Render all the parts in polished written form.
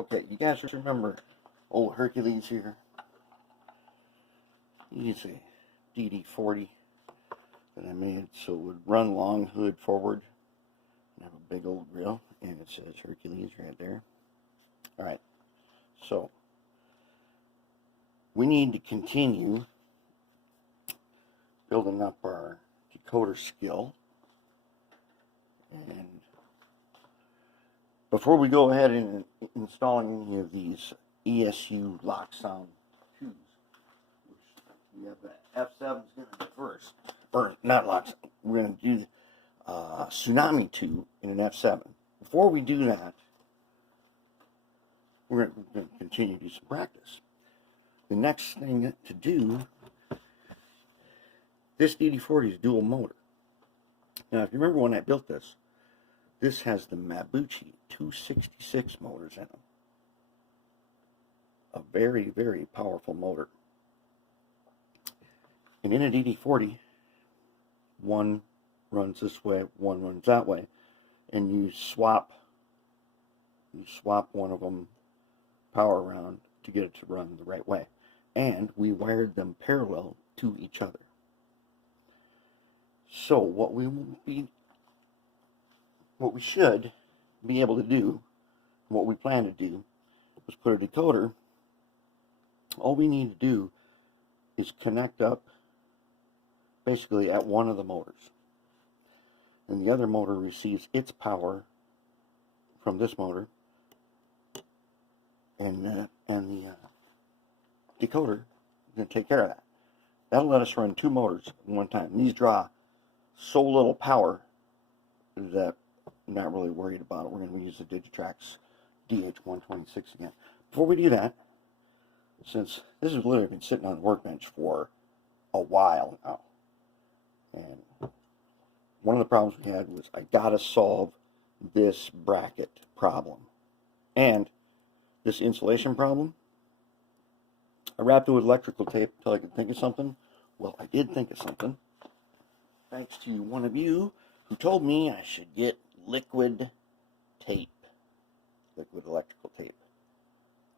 Okay, you guys remember old Hercules here? He's a DD40 that I made so it would run long hood forward and have a big old grill, and it says Hercules right there. Alright, so we need to continue building up our decoder skill, and before we go ahead and installing any of these ESU lock sound tubes, which we have the F7 is going to do first, or not lock sound, we're going to do Tsunami 2 in an F7. Before we do that, we're going to continue to do some practice. The next thing to do, this DD40 is dual motor. Now, if you remember when I built this, this has the Mabuchi 266 motors in them. A very, very powerful motor. And in a DD40, one runs this way, one runs that way, and you swap one of them power around to get it to run the right way. And we wired them parallel to each other. So what we should be able to do, what we plan to do, is put a decoder. All we need to do is connect up basically at one of the motors. And the other motor receives its power from this motor. And the decoder is going to take care of that. That'll let us run two motors at one time. These draw so little power that I'm not really worried about it. We're going to use the Digitrax DH126 again. Before we do that, since this has literally been sitting on the workbench for a while now, and one of the problems we had was I got to solve this bracket problem and this insulation problem. I wrapped it with electrical tape until I could think of something. Well, I did think of something, thanks to one of you who told me I should get liquid tape, liquid electrical tape.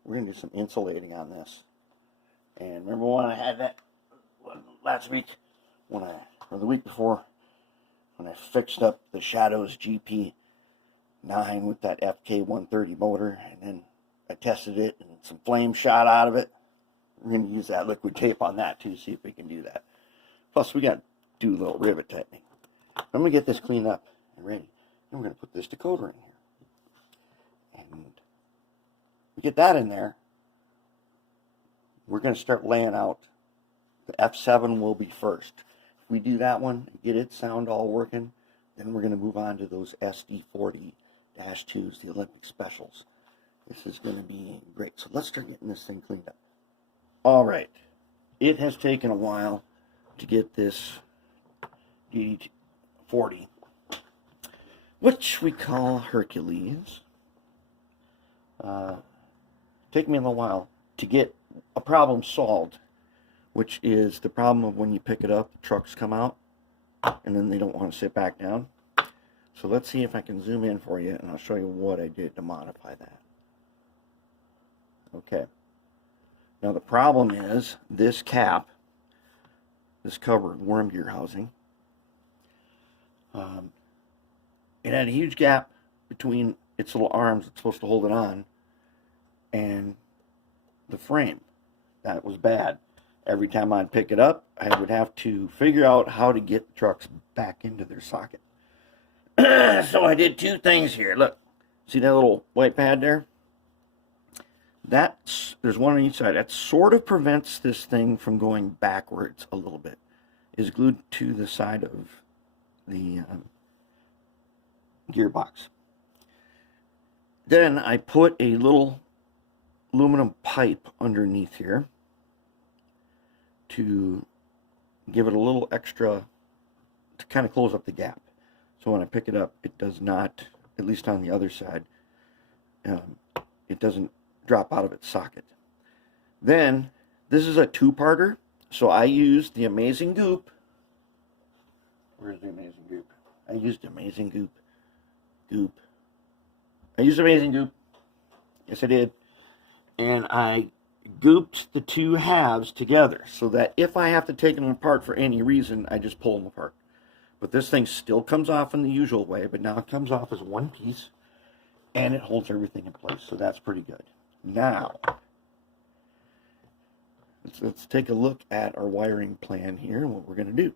We're going to do some insulating on this. And remember when I had that last week, or the week before, when I fixed up the Shadows GP9 with that FK130 motor, and then I tested it and some flame shot out of it. We're going to use that liquid tape on that too, see if we can do that. Plus we got to do a little rivet tightening. I'm going to get this cleaned up and ready. Then we're going to put this decoder in here. And we get that in there, we're going to start laying out. The F7 will be first. If we do that one and get its sound all working, then we're going to move on to those SD40-2s, the Olympic specials. This is going to be great. So let's start getting this thing cleaned up. All right. It has taken a while to get this DD40, which we call Hercules. Taken me a little while to get a problem solved, which is the problem of when you pick it up, the trucks come out, and then they don't want to sit back down. So let's see if I can zoom in for you, and I'll show you what I did to modify that. Okay. Now the problem is this cap, this cover, worm gear housing, it had a huge gap between its little arms that's supposed to hold it on and the frame. That was bad. Every time I'd pick it up, I would have to figure out how to get the trucks back into their socket. So I did two things here. Look, see that little white pad there? There's one on each side. That sort of prevents this thing from going backwards a little bit. Is glued to the side of the gearbox. Then I put a little aluminum pipe underneath here to give it a little extra, to kind of close up the gap. So when I pick it up, it does not, at least on the other side, it doesn't drop out of its socket. Then, this is a two-parter, so I used the Amazing Goop. Where's the Amazing Goop? I used Amazing Goop. I used Amazing Goop. Yes, I did. And I gooped the two halves together so that if I have to take them apart for any reason, I just pull them apart. But this thing still comes off in the usual way, but now it comes off as one piece, and it holds everything in place, so that's pretty good. Now, let's take a look at our wiring plan here and what we're going to do.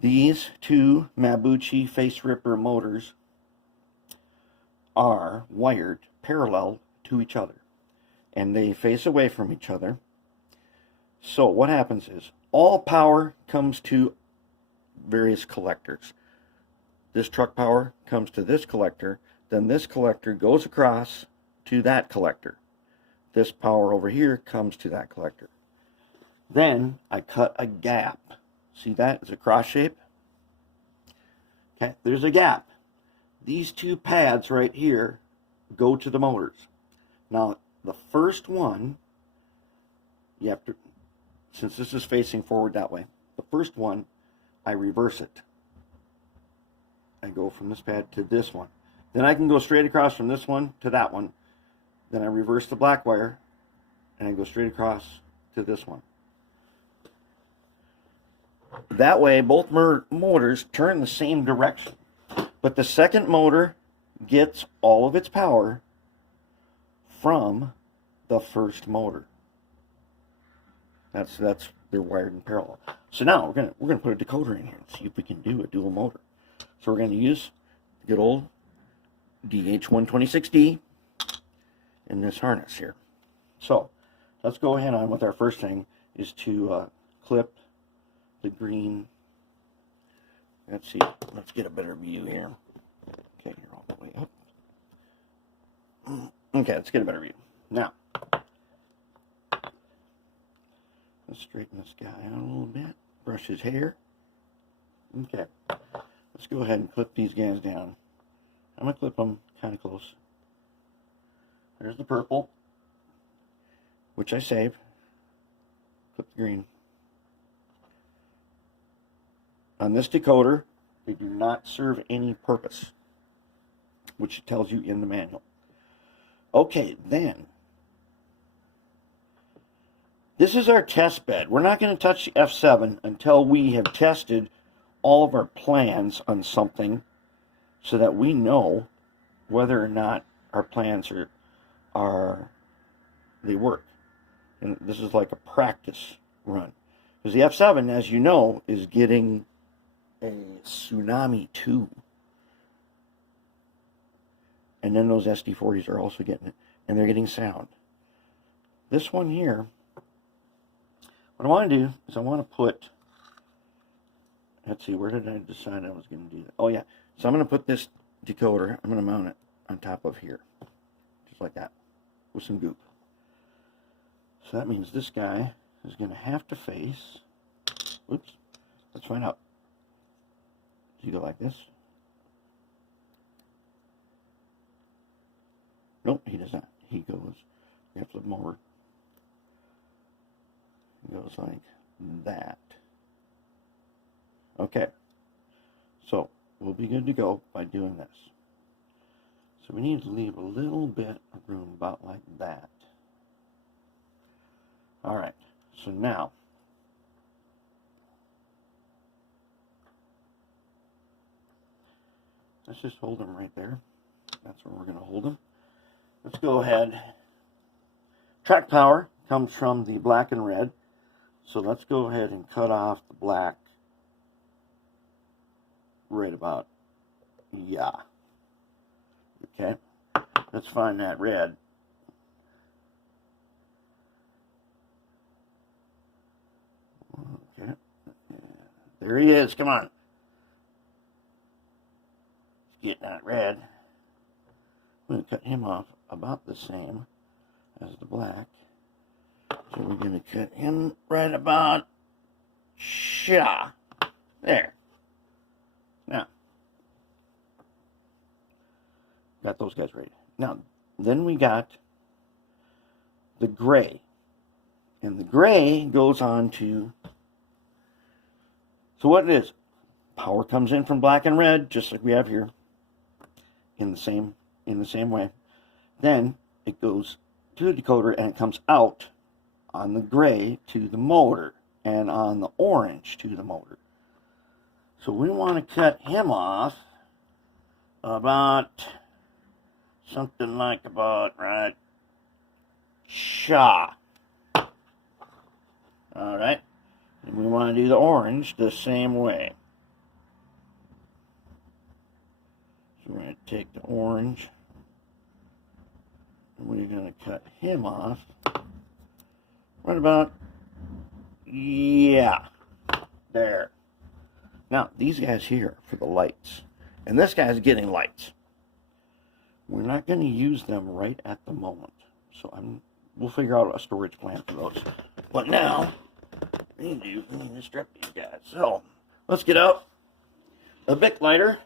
These two Mabuchi Face Ripper motors are wired parallel to each other, and they face away from each other. So what happens is all power comes to various collectors. This truck power comes to this collector, then this collector goes across to that collector. This power over here comes to that collector. Then I cut a gap. See that? It's a cross shape. Okay, there's a gap. These two pads right here go to the motors. Now, the first one, you have to, since this is facing forward that way, the first one, I reverse it. I go from this pad to this one. Then I can go straight across from this one to that one. Then I reverse the black wire, and I go straight across to this one. That way, both motors turn the same direction. But the second motor gets all of its power from the first motor. That's they're wired in parallel. So now we're gonna put a decoder in here and see if we can do a dual motor. So we're gonna use the good old DH126D in this harness here. So let's go ahead on with our first thing is to clip the green. Let's see. Let's get a better view here. Okay, you're all the way up. Okay, let's get a better view. Now, let's straighten this guy out a little bit. Brush his hair. Okay, let's go ahead and clip these guys down. I'm going to clip them kind of close. There's the purple, which I saved. Clip the green. On this decoder, they do not serve any purpose, which it tells you in the manual. Okay, then, this is our test bed. We're not going to touch the F7 until we have tested all of our plans on something so that we know whether or not our plans they work. And this is like a practice run. Because the F7, as you know, is getting a Tsunami 2. And then those SD40s are also getting it. And they're getting sound. This one here, what I want to do is I want to put, let's see, where did I decide I was going to do that? Oh yeah, so I'm going to put this decoder, I'm going to mount it on top of here. Just like that, with some goop. So that means this guy is going to have to face, oops, let's find out. Does he go like this? Nope, he does not. He goes, we have to flip him over. He goes like that. Okay, so we'll be good to go by doing this. So we need to leave a little bit of room about like that. Alright, so now, let's just hold them right there. That's where we're going to hold them. Let's go ahead. Track power comes from the black and red. So let's go ahead and cut off the black right about, yeah. Okay, let's find that red. Okay, there he is, come on. He's getting that red. I'm going to cut him off about the same as the black. So we're going to cut him right about, there. Now, got those guys ready. Now, then we got the gray. And the gray goes on to, so what it is, power comes in from black and red, just like we have here, in the same way. Then it goes to the decoder and it comes out on the gray to the motor and on the orange to the motor. So we want to cut him off about something like about right shaw. All right, and we want to do the orange the same way. So we're going to take the orange and we're going to cut him off right about, yeah, there. Now these guys here for the lights, and this guy's getting lights. We're not going to use them right at the moment, so we'll figure out a storage plan for those. But now we need to strip these guys. So let's get out a Bic lighter,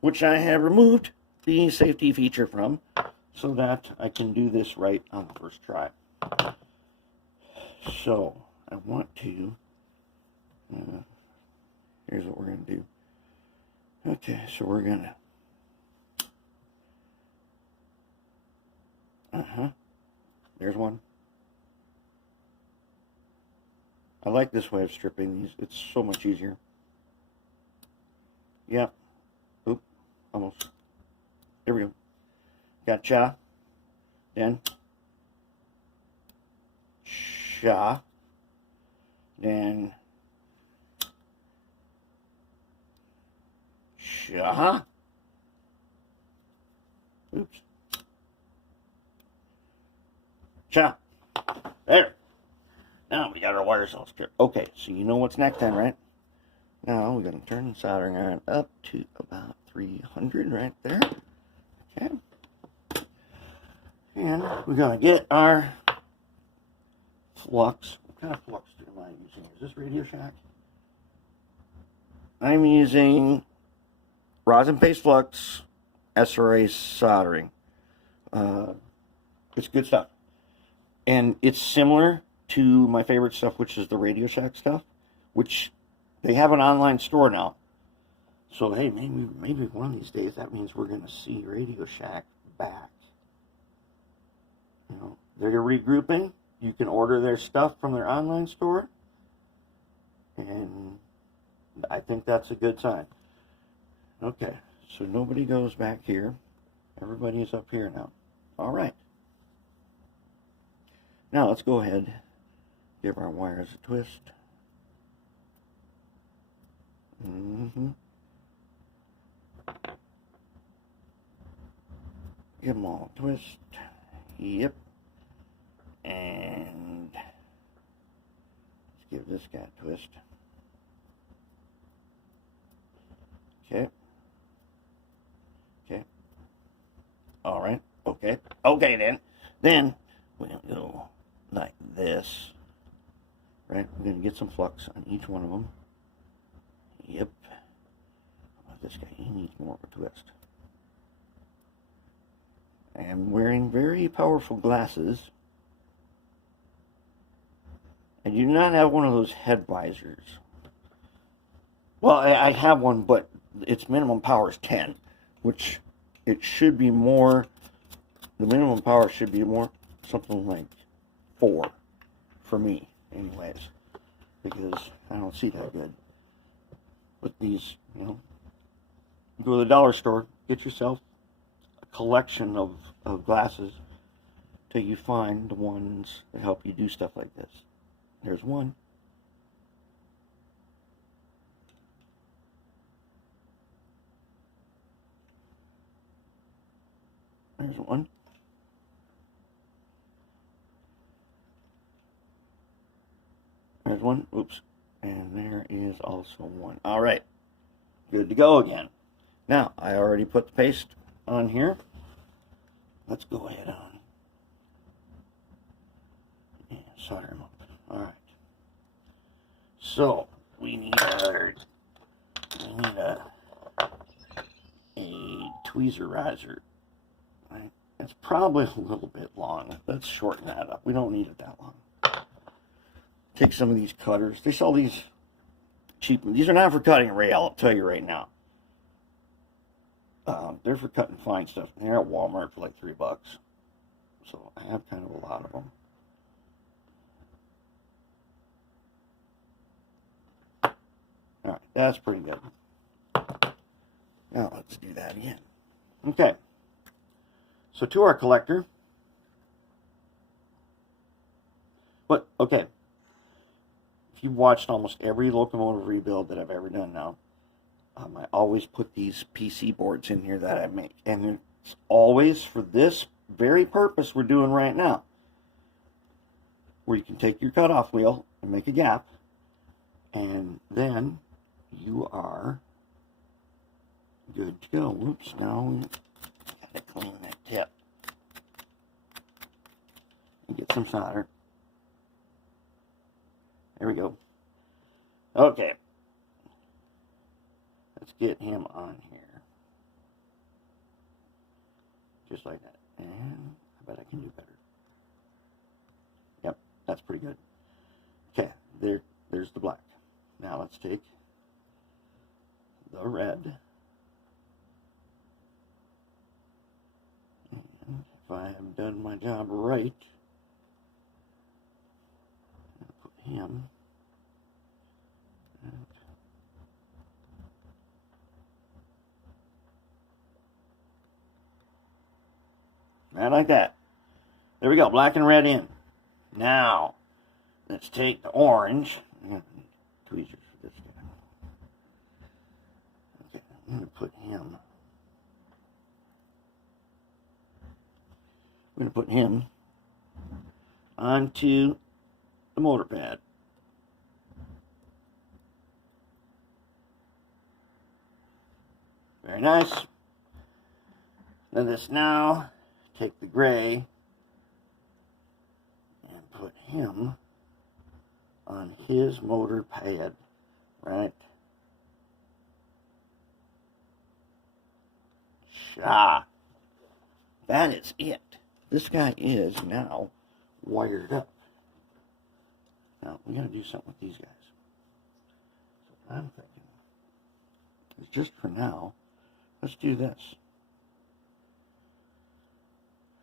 which I have removed the safety feature from, so that I can do this right on the first try. So I want to. Here's what we're going to do. Okay, so we're going to... There's one. I like this way of stripping these. It's so much easier. Yeah. Oop. Almost. There we go. Gotcha. Then. Cha. Then. Cha. Oops. Cha. There. Now we got our wires all stripped. Okay, so you know what's next then, right? Now we're going to turn the soldering iron up to about 300 right there. Okay. And we're going to get our flux. What kind of flux am I using? Is this Radio Shack? I'm using rosin paste flux SRA soldering. It's good stuff. And it's similar to my favorite stuff, which is the Radio Shack stuff, which they have an online store now. So hey, maybe one of these days that means we're going to see Radio Shack back. You know, they're regrouping. You can order their stuff from their online store, and I think that's a good sign. Okay, so nobody goes back here. Everybody's up here now. All right. Now let's go ahead, give our wires a twist. Give them all a twist. Yep. And let's give this guy a twist. Okay. Okay. All right. Okay. Okay then. Then we're going to go like this. Right? We're going to get some flux on each one of them. Yep. How about this guy? He needs more of a twist. I'm wearing very powerful glasses. I do not have one of those head visors. Well, I have one, but its minimum power is 10, which it should be more, the minimum power should be more, something like 4 for me, anyways, because I don't see that good. But these, you know, go to the dollar store, get yourself a collection of glasses till you find the ones that help you do stuff like this. There's one. There's one. There's one. Oops. And there is also one. All right. Good to go again. Now, I already put the paste on here. Let's go ahead on and solder them up. All right. So, we need a tweezer riser. Right? It's probably a little bit long. Let's shorten that up. We don't need it that long. Take some of these cutters. They sell these cheap. These are not for cutting rail, I'll tell you right now. They're for cutting fine stuff. They're at Walmart for like $3. So I have kind of a lot of them. All right, that's pretty good. Now let's do that again. Okay. So to our collector. But, okay. If you've watched almost every locomotive rebuild that I've ever done now, I always put these PC boards in here that I make. And it's always for this very purpose we're doing right now. Where you can take your cutoff wheel and make a gap. And then you are good to go. Whoops, now we gotta clean that tip. And get some solder. There we go. Okay. Let's get him on here. Just like that. And I bet I can do better. Yep, that's pretty good. Okay, there's the black. Now let's take the red. And if I have done my job right, I'll put him. Right like that. There we go, black and red in. Now, let's take the orange. Tweezers for this guy. Okay, I'm going to put him. I'm going to put him onto the motor pad. Very nice. Let us now take the gray and put him on his motor pad, right? Sha. That is it. This guy is now wired up. Now, we got to do something with these guys. So I'm thinking, just for now, let's do this.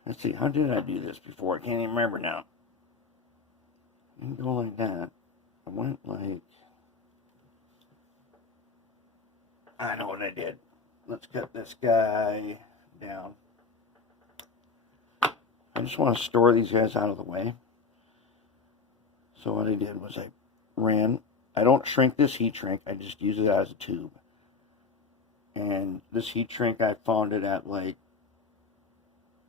Let's see, how did I do this before? I can't even remember now. I didn't go like that. I went like... I know what I did. Let's cut this guy down. I just want to store these guys out of the way. So what I did was I don't shrink this heat shrink, I just use it as a tube. And this heat shrink, I found it at like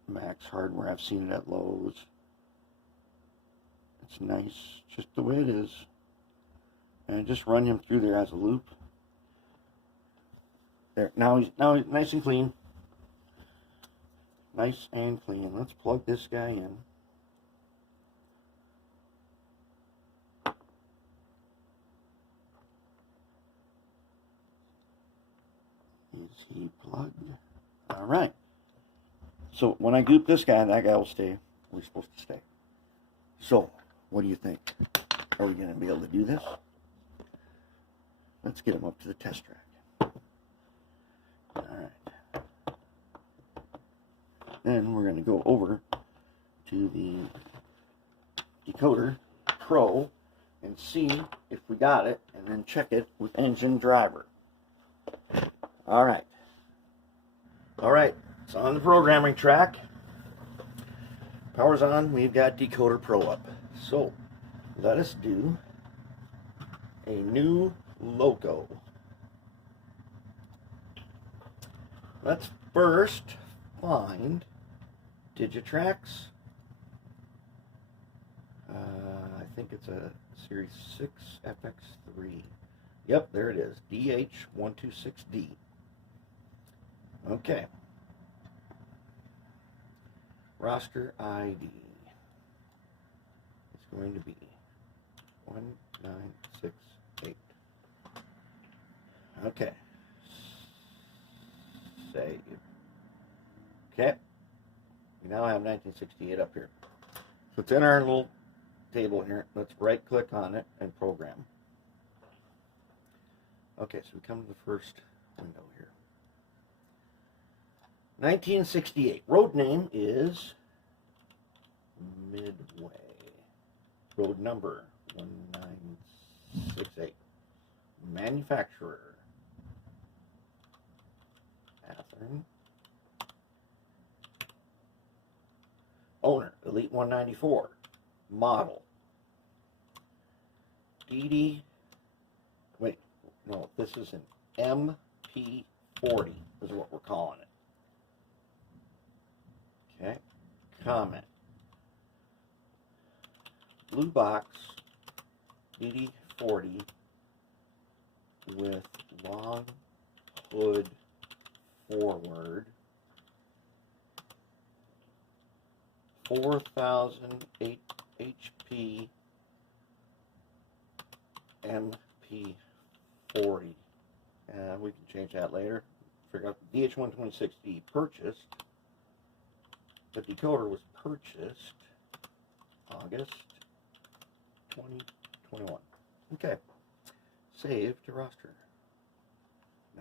Max Hardware. I've seen it at Lowe's. It's nice, just the way it is. And I just run him through there as a loop. There, now he's nice and clean. Nice and clean. Let's plug this guy in. Is he plugged? All right. So when I goop this guy, that guy will stay where he's supposed to stay. So, what do you think? Are we going to be able to do this? Let's get him up to the test track. All right. Then we're going to go over to the Decoder Pro and see if we got it, and then check it with engine driver. All right. All right. It's on the programming track. Power's on. We've got Decoder Pro up. So, let us do a new logo. Let's first find Digitrax. I think it's a Series 6 FX3. Yep, there it is. DH126D. Okay. Roster ID is going to be 1968. Okay. Save. Okay. We now have 1968 up here. So it's in our little table here. Let's right click on it and program. Okay, so we come to the first window here. 1968. Road name is Midway. Road number 1968. Manufacturer Athearn. Owner Elite 194. Model DD. Wait, no, this is an MP40 is what we're calling it. Okay. Comment. Blue box DD40 with long hood forward, 4,000 HP MP40. And we can change that later. Figure out DH126D purchased. The decoder was purchased August 2021. Okay. Save to roster.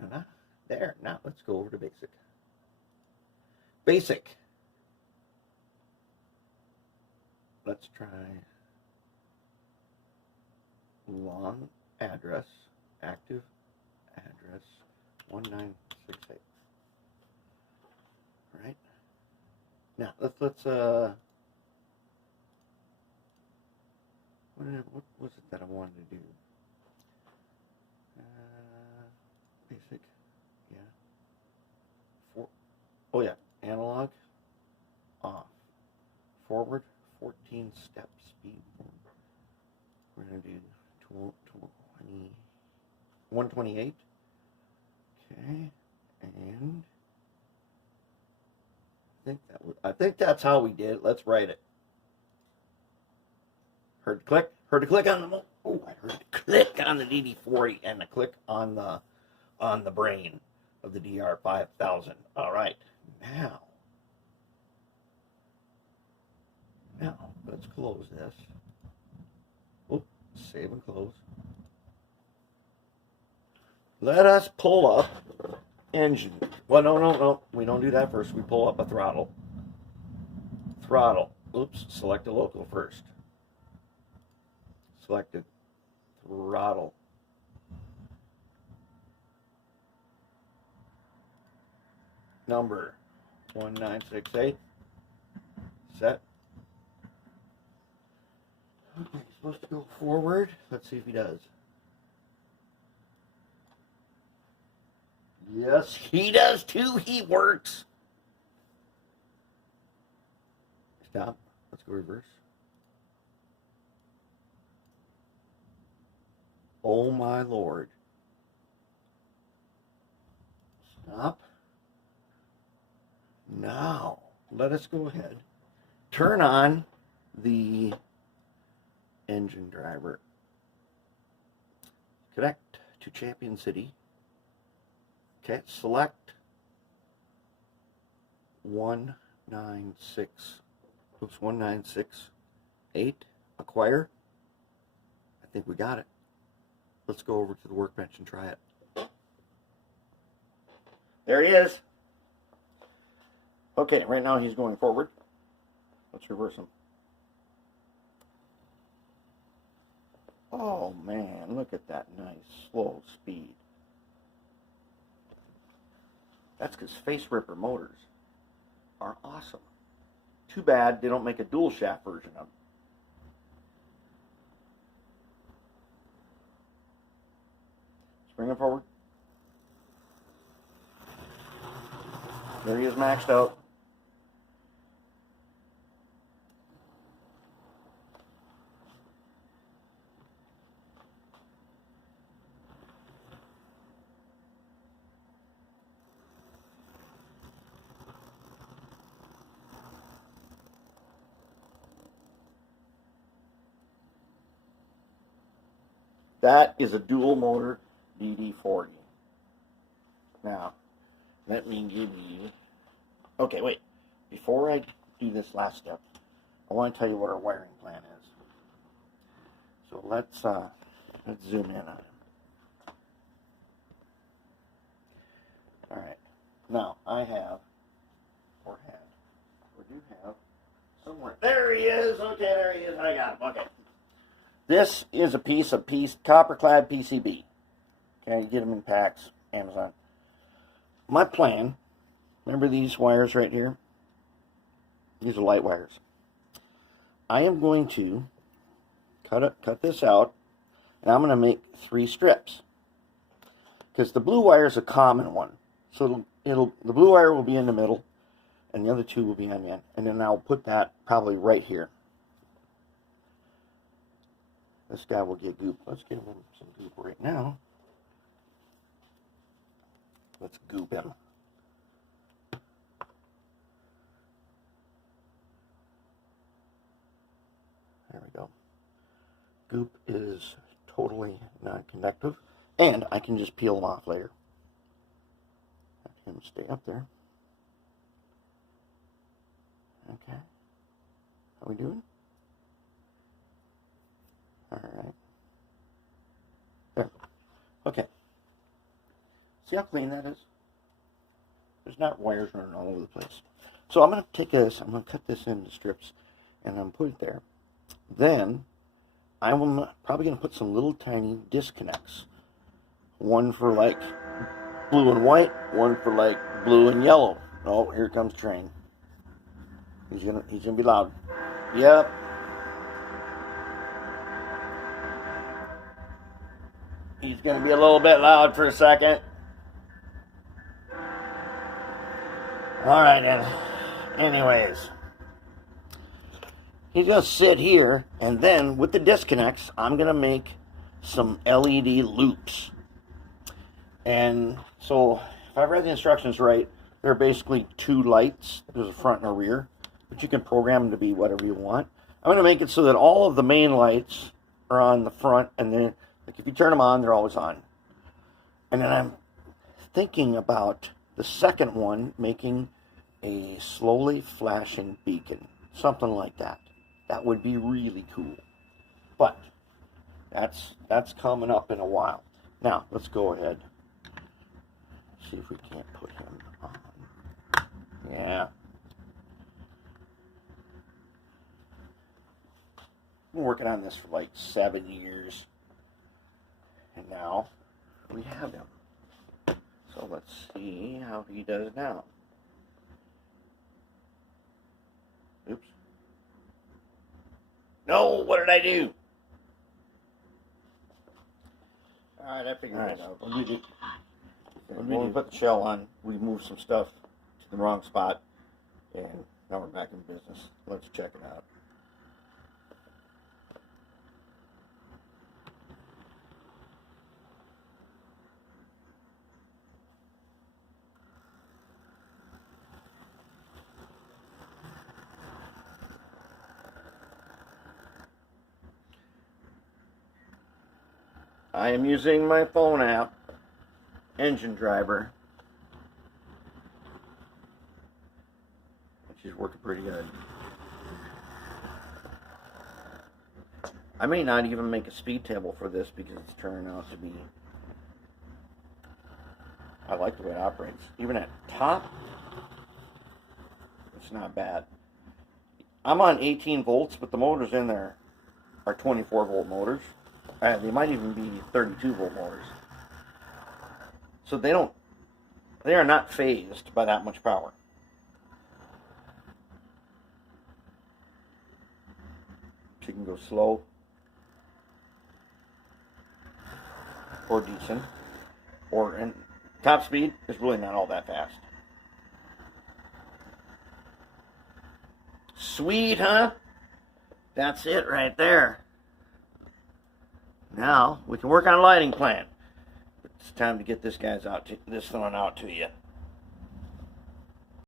No. There. Now let's go over to basic. Basic. Let's try long address, active address 1968. Right? Now let's what was it that I wanted to do? Basic, yeah. Oh yeah, analog off. Forward 14 step speed. We're gonna do 128. Okay, and I think that's how we did it. Let's write it. Heard the click. Heard the click on the. Oh, I heard the click on the DD40 and the click on the brain of the DR5000. All right, now let's close this. Oh, save and close. Let us pull up engine. Well, no. We don't do that first. We pull up a throttle. Throttle. Oops, select a local first. Selected. Throttle. Number 1968. Set. Okay, he's supposed to go forward. Let's see if he does. Yes, he does too. He works. Stop. Let's go reverse. Oh my Lord. Stop. Now, let us go ahead. Turn on the engine driver. Connect to Champion City. Okay, select 1968. Acquire. I think we got it. Let's go over to the workbench and try it. There he is. Okay, right now he's going forward. Let's reverse him. Oh man, look at that nice slow speed. That's because Face Ripper motors are awesome. Too bad they don't make a dual shaft version of them. Bring him forward. There he is, maxed out. That is a dual motor DD40. Now, let me give you... Okay, wait. Before I do this last step, I want to tell you what our wiring plan is. So let's zoom in on it. All right. Now, I have, or do have, some somewhere. There he is. Okay, there he is. I got him. Okay. This is a piece of copper-clad PCB. Okay, get them in packs, Amazon. My plan, remember these wires right here? These are light wires. I am going to cut this out, and I'm going to make 3 strips. Because the blue wire is a common one. So the blue wire will be in the middle, and the other 2 will be on the end. And then I'll put that probably right here. This guy will get goop. Let's give him some goop right now. Let's goop him. There we go. Goop is totally non-conductive, and I can just peel them off later. Let him stay up there. Okay. How we doing? All right. There. Okay. See how clean that is? There's not wires running all over the place. So I'm going to take this, I'm going to cut this into strips, and I'm going to put it there. Then, I'm probably going to put some little tiny disconnects. One for like blue and white, one for like blue and yellow. Oh, here comes train. He's gonna be loud. Yep. He's gonna be a little bit loud for a second. Alright then. Anyways. He's going to sit here, and then with the disconnects, I'm going to make some LED loops. And so, if I've read the instructions right, there are basically 2 lights. There's a front and a rear. But you can program them to be whatever you want. I'm going to make it so that all of the main lights are on the front, and then like if you turn them on, they're always on. And then I'm thinking about the second one making a slowly flashing beacon. Something like that. That would be really cool. But that's coming up in a while. Now, let's go ahead. See if we can't put him on. Yeah. I've been working on this for like 7 years. And now we have him. So let's see how he does now. Oops. No, what did I do? Alright, I figured it out. When we put the shell on, we moved some stuff to the wrong spot, and now we're back in business. Let's check it out. I am using my phone app, Engine Driver, which is working pretty good. I may not even make a speed table for this because it's turning out to be, I like the way it operates. Even at top, it's not bad. I'm on 18 volts, but the motors in there are 24 volt motors. They might even be 32 volt motors. So they are not phased by that much power. So you can go slow or decent, and top speed is really not all that fast. Sweet, huh? That's it right there. Now we can work on a lighting plan. It's time to get this one out to you.